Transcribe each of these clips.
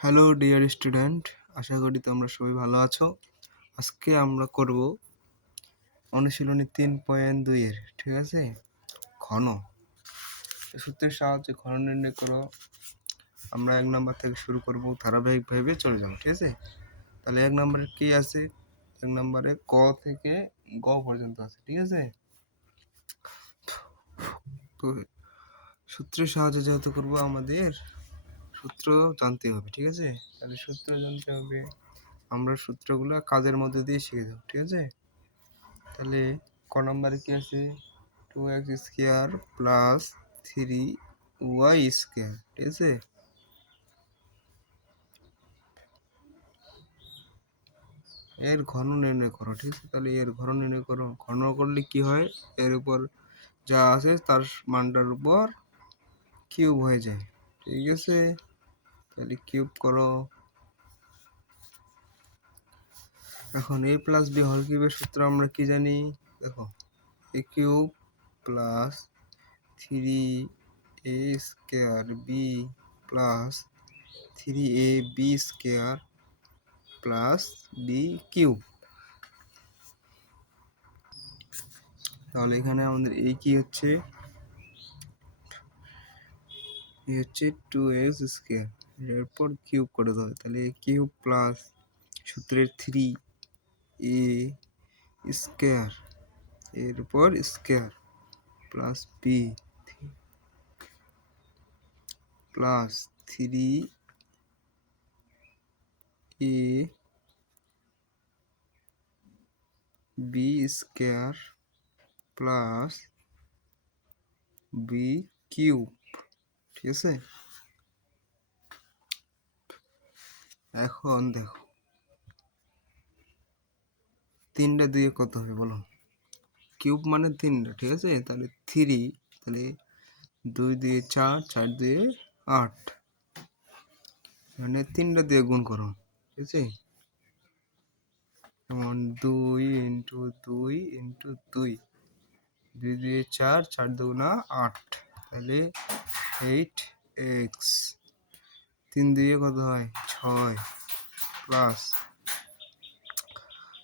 Hello dear student, আশা করি তোমরা সবাই ভালো আছো। আজকে আমরা করব অনুশীলনী 3.2 এর, ঠিক আছে, ঘন। সূত্রের সাহায্যে ঘন নির্ণয় করো। আমরা 1 নম্বর থেকে শুরু করব, ধারাবাহিকভাবে চলে যাব, ঠিক আছে। তাহলে 1 নম্বরে কি আছে? 1 নম্বরে ক থেকে গ পর্যন্ত আছে, ঠিক আছে। তো সূত্রের সাহায্যে যেহেতু করব, আমাদের সূত্র জানতে হবে, ঠিক আছে। তাহলে সূত্র জানতে হবে, আমরা সূত্রগুলো কাজের মধ্যে দিয়ে শিখে যাব, ঠিক আছে। তাহলে ক নম্বরে কি আছে? 2x² প্লাস 3y², ঠিক আছে। এর ঘন নির্ণয় করো, ঠিক আছে। তাহলে এর ঘন নির্ণয় করো। ঘন করলে কি হয়? এর উপর যা আছে তার মানটার উপর কিউব হয়ে যায়, ঠিক আছে। তাহলে কিউব করো। এখন a প্লাস b হোল কিউবের সূত্র আমরা কি জানি? দেখো, a cube plus 3a² b plus 3ab² plus b cube. তাহলে এখানে আমাদের a কি হচ্ছে? হচ্ছে 2x², এরপর কিউব করে দেওয়া, তাহলে a কিউব প্লাস সূত্রের 3a² এরপর square plus b plus 3ab² plus b cube, ঠিক আছে। এখন দেখো, 3টা দিয়ে কত হবে বলো? কিউব মানে 3টা, ঠিক আছে। তাহলে 3, তাহলে 2 দিয়ে 4, 4 দিয়ে 8, মানে 3টা দিয়ে গুণ করো, ঠিক আছে। যেমন 2 ইন্টু 2 ইন্টু 2, 2 দিয়ে 4, 4 দুগুণা 8, তাহলে 8x। 3 দিয়ে কত হয়? 6 প্লাস,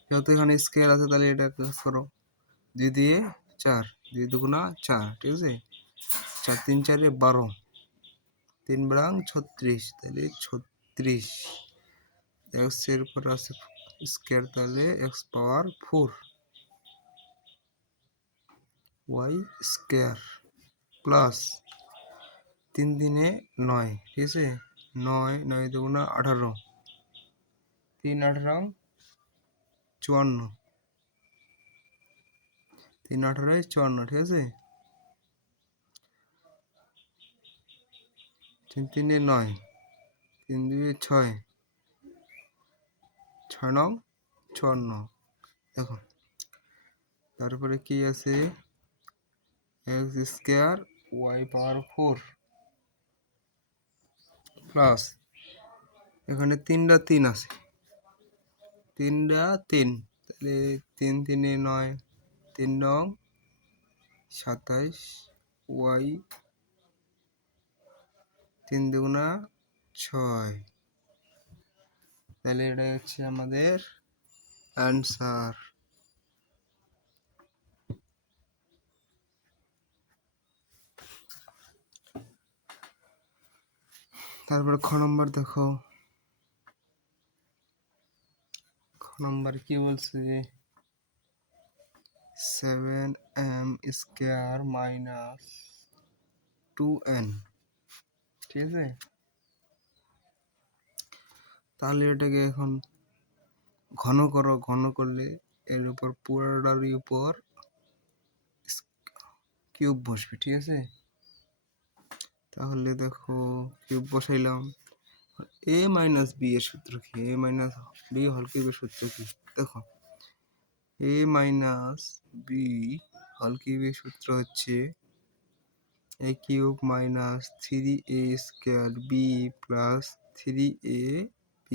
যেহেতু এখানে স্কয়ার আছে তাহলে এটা করো, 2 দিয়ে 4, 2 দুগুণা 4, ঠিক আছে। 4 3 4 12, 3 বারাং 36, তাহলে 36 x এর উপর আছে স্কয়ার, তাহলে x পাওয়ার 4 y² প্লাস 3 3 9, ঠিক আছে। 9 9 দুগুণা 18, 3 18 54, 3 18 54, ঠিক আছে। 3 3 9, 3 2 6, 6 9 54। দেখো, তারপরে কি আছে? x² y পাওয়ার 4 প্লাস, এখানে 3টা 3 আছে, 3টা 3, তাহলে 3 3 9, 3 9 27, y 3 দুগুণা 6, তাহলে এটা হচ্ছে আমাদের অ্যান্সার। তারপরে খ নম্বর দেখো, খ নম্বর কি বলছে? 7m² মাইনাস 2n, ঠিক আছে। তাহলে এটাকে এখন ঘন করো। ঘন করলে এর উপর পুরোটার উপর কিউব বসবে, ঠিক আছে। তাহলে দেখো, কিউব বসাইলাম। a মাইনাস b এর সূত্র কি? a মাইনাস b হোল কিউবের সূত্র কি? দেখো, a মাইনাস b হোল কিউবের সূত্র হচ্ছে a cube minus 3a² b plus 3ab²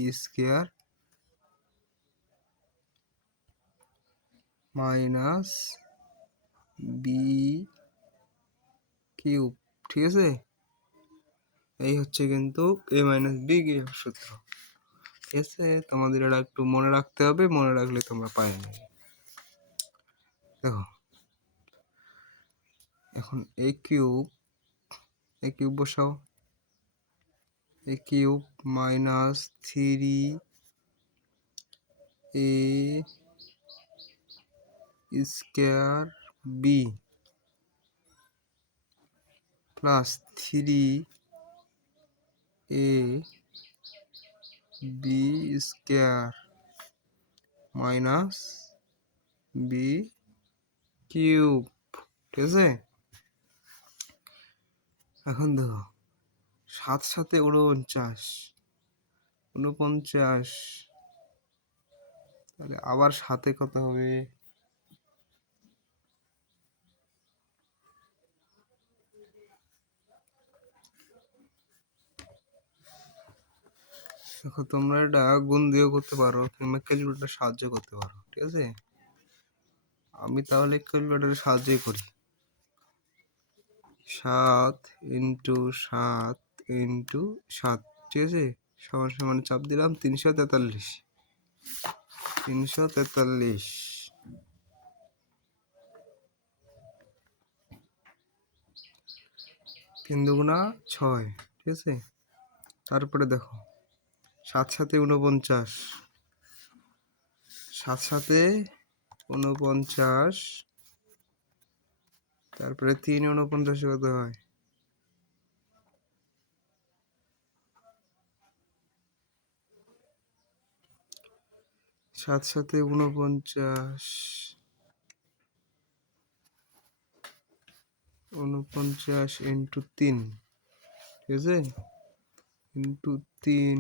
minus b cube, ঠিক আছে। এই হচ্ছে কিন্তু a মাইনাস বি সূত্র। ঠিক আছে, তোমাদের এটা একটু মনে রাখতে হবে, মনে রাখলে তোমরা পাই যাবে। দেখো এখন a কিউব বসাও, a cube minus 3a square B plus 3a B square minus B cube. ঠিক আছে, এখন দেখো 7 সাথে 49, তাহলে আবার সাথে কত হবে? দেখো তোমরা এটা গুণ দিয়েও করতে পারো কিংবা ক্যালকুলেটর সাহায্য করতে পারো। ঠিক আছে, আমি তাহলে ক্যালকুলেটরের সাহায্যই করি। 7 ইন্টু 7 ইন্টু 7, ঠিক আছে, সমান সমান চাপ দিলাম 343। 3 দুগুণা 6, ঠিক আছে। তারপরে দেখো 7 সাথে 49, 7 সাথে 49, তারপরে 3 49 কত হয়? 7 সাথে 49, 49 ইন্টু 3, ঠিক আছে, ইন্টু 3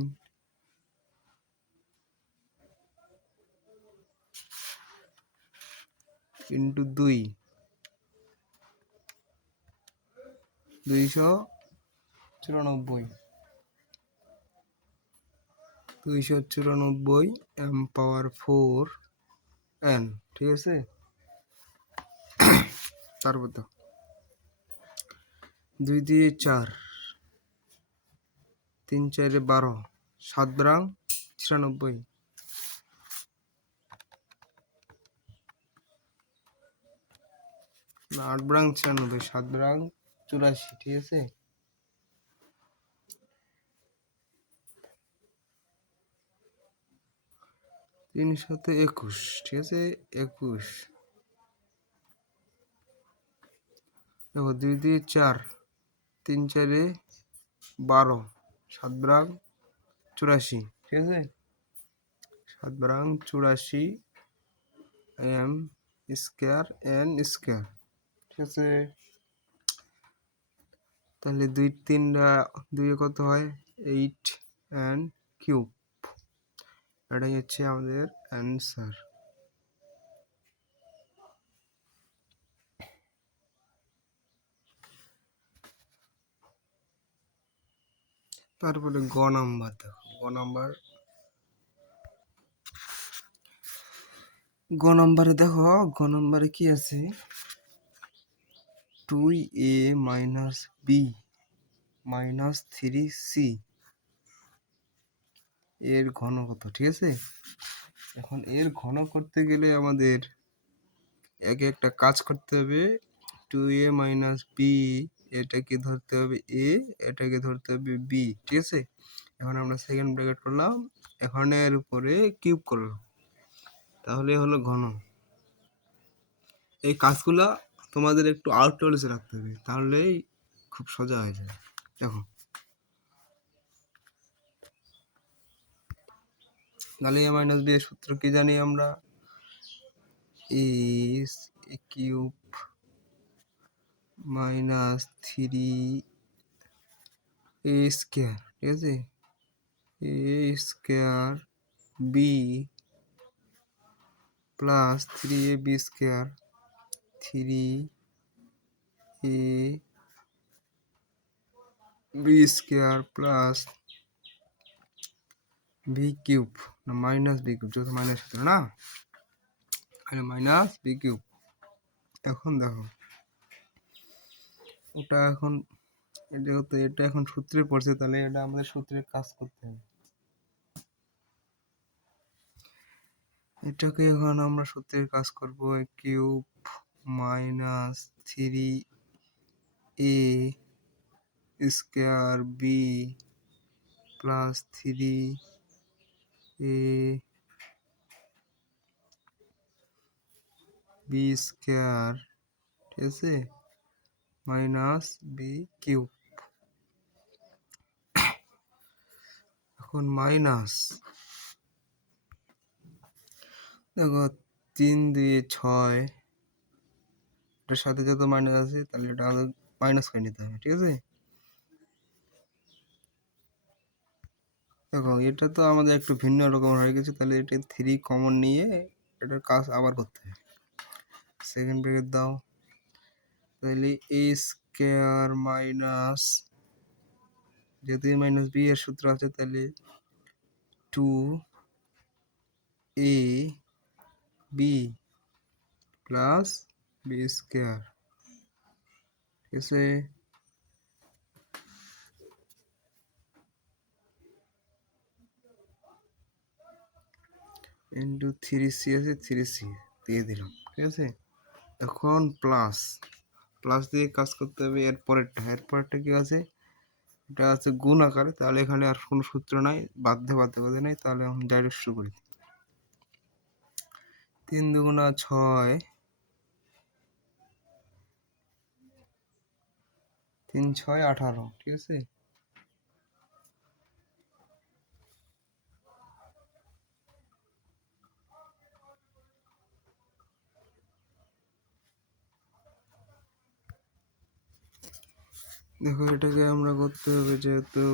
ইন্টু 2, 294, 294 m পাওয়ার 4 n, ঠিক আছে। তারপর তো 2 দিয়ে 4, 3 4 12, 7 ব্রাং 96, না 8 ব্রাং 96, 7 ব্রাং 84, ঠিক আছে। তিন সাথে 21, ঠিক আছে, 21। দেখো 2 দিয়ে 4, 3 4 12, 7 ব্রাং 84, ঠিক আছে, 7 ব্রাং 84 m স্কয়ার n স্কয়ার, ঠিক আছে। তাহলে 2 2 কত হয়? 8 n কিউব। এটাই হচ্ছে আমাদের অ্যান্সার। তারপরে গ নাম্বার, দেখো গ নাম্বারে দেখো, গ নাম্বারে কি আছে? 2a minus B minus 3c এর ঘন কত, ঠিক আছে। এখন এর ঘন করতে গেলে আমাদের একে একটা কাজ করতে হবে। 2a মাইনাস বি এটাকে ধরতে হবে a, এটাকে ধরতে হবে b, ঠিক আছে। এখন আমরা সেকেন্ড ব্র্যাকেট করলাম, এখন এর উপরে কিউব করলাম, তাহলে হলো ঘন। এই কাজগুলা তোমাদের একটু আউট নলেজে রাখতে হবে, তাহলেই খুব সোজা হয়ে যায়। দেখো তাহলে a মাইনাস বি এর সূত্র কি জানি আমরা? is a cube minus 3a square, ঠিক আছে, a square B plus 3ab square, 3ab square plus B cube, না মাইনাস বি কিউব, যেহেতু মাইনাস সূত্র না, মাইনাস বি কিউব। এখন দেখো ওটা এখন যেহেতু এটা এখন সূত্রে পড়ছে, তাহলে এটা আমাদের সূত্রের কাজ করতে হবে। এটাকে এখন আমরা সূত্রের কাজ করব। Cube minus 3a square B plus 3a B square, ঠিক আছে, মাইনাস বি কিউব। এখন মাইনাস, দেখো 3 2 6, এটার সাথে যত মাইনাস আছে তাহলে এটা আমাদের মাইনাস করে নিতে হবে, ঠিক আছে। দেখো এটা তো আমাদের একটু ভিন্ন রকম হয়ে গেছে, তাহলে এটা 3 কমন নিয়ে এটার কাজ আবার করতে হবে। সেকেন্ড ব্র্যাকেট দাও, তাহলে এ স্কোয়ার মাইনাস, যেহেতু এ মাইনাস বি এর সূত্র আছে, তাহলে 2a B plus B square, ঠিক আছে। ইন্টু 3c আছে, 3c দিয়ে দিলাম, ঠিক আছে। এখন প্লাস দিয়ে কাজ করতে হবে। এরপরেরটা কি আছে, এটা আছে গুণ আকারে, তাহলে এখানে আর কোনো সূত্র নাই, বাধ্যবাধকতা নাই, তাহলে আমি ডাইরেক্ট শুরু করি। 3 2 6, 3 6 18, ঠিক আছে। দেখো এটাকে আমরা করতে হবে, যেহেতু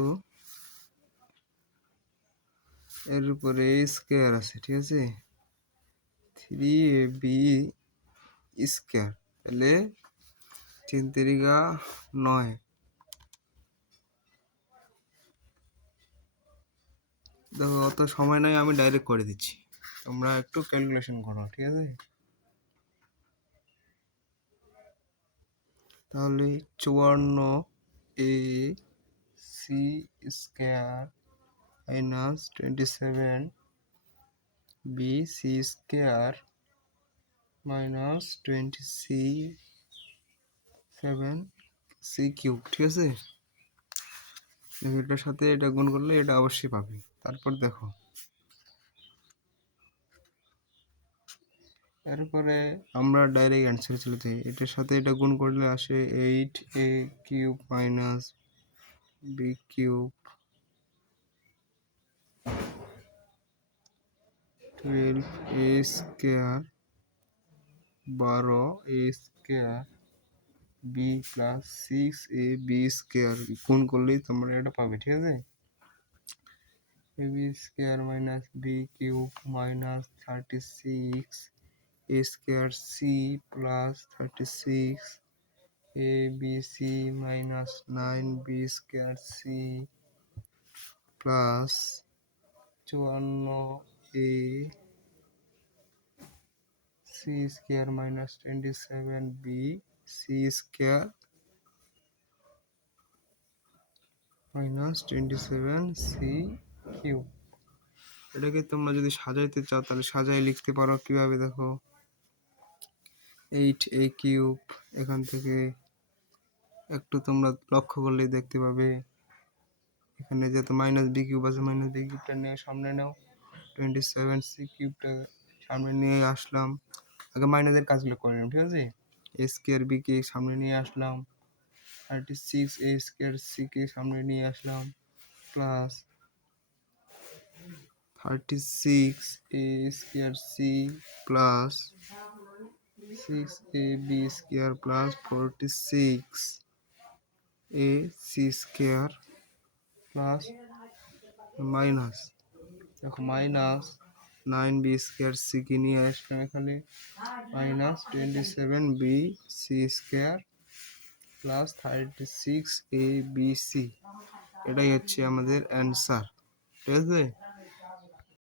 এর উপরে স্কোয়ার আছে, ঠিক আছে, 3ab স্কোয়ার, তাহলে 3 3 9। দেখো অত সময় নাই, আমি ডাইরেক্ট করে দিচ্ছি, তোমরা একটু ক্যালকুলেশন করো, ঠিক আছে। তাহলে 54a C square minus 27b C square minus 27c cube, ঠিক আছে। এটার সাথে এটা গুণ করলে এটা অবশ্যই পাবে। তারপর দেখো, এরপরে আমরা ডাইরেক্ট অ্যান্সারে চলে যাই। এটার সাথে এটা গুণ করলে আসে 8a cube minus B cube 12a square 12a square B plus 6ab square গুণ করলেই তোমরা এটা পাবে, ঠিক আছে। ab square minus B cube minus 36 a square C plus 36 a b c minus 9b square C plus 54a C square minus 27b C square minus 27c cube. এটাকে তোমরা যদি সাজাইতে চাও তাহলে সাজাই লিখতে পারো। কিভাবে দেখো, 8a কিউব, এখান থেকে একটু তোমরা লক্ষ্য করলেই দেখতে পাবে এখানে যেহেতু মাইনাস বি কিউব আছে, মাইনাস বি কিউবটা নিয়ে সামনে নাও, 27c কিউবটা সামনে নিয়ে আসলাম। আগে মাইনাসের কাজগুলো করে নিলাম, ঠিক আছে। এ স্কোয়ার বি কে সামনে নিয়ে আসলাম, 36 এ স্কোয়ার সি কে সামনে নিয়ে আসলাম, plus 36 a square C plus 6ab square plus 46 a C square plus minus, দেখো মাইনাস 9b স্কোয়ার সি কে নিয়ে আসলাম এখানে, minus 27b C square plus 36 a b c। এটাই হচ্ছে আমাদের অ্যান্সার, ঠিক আছে।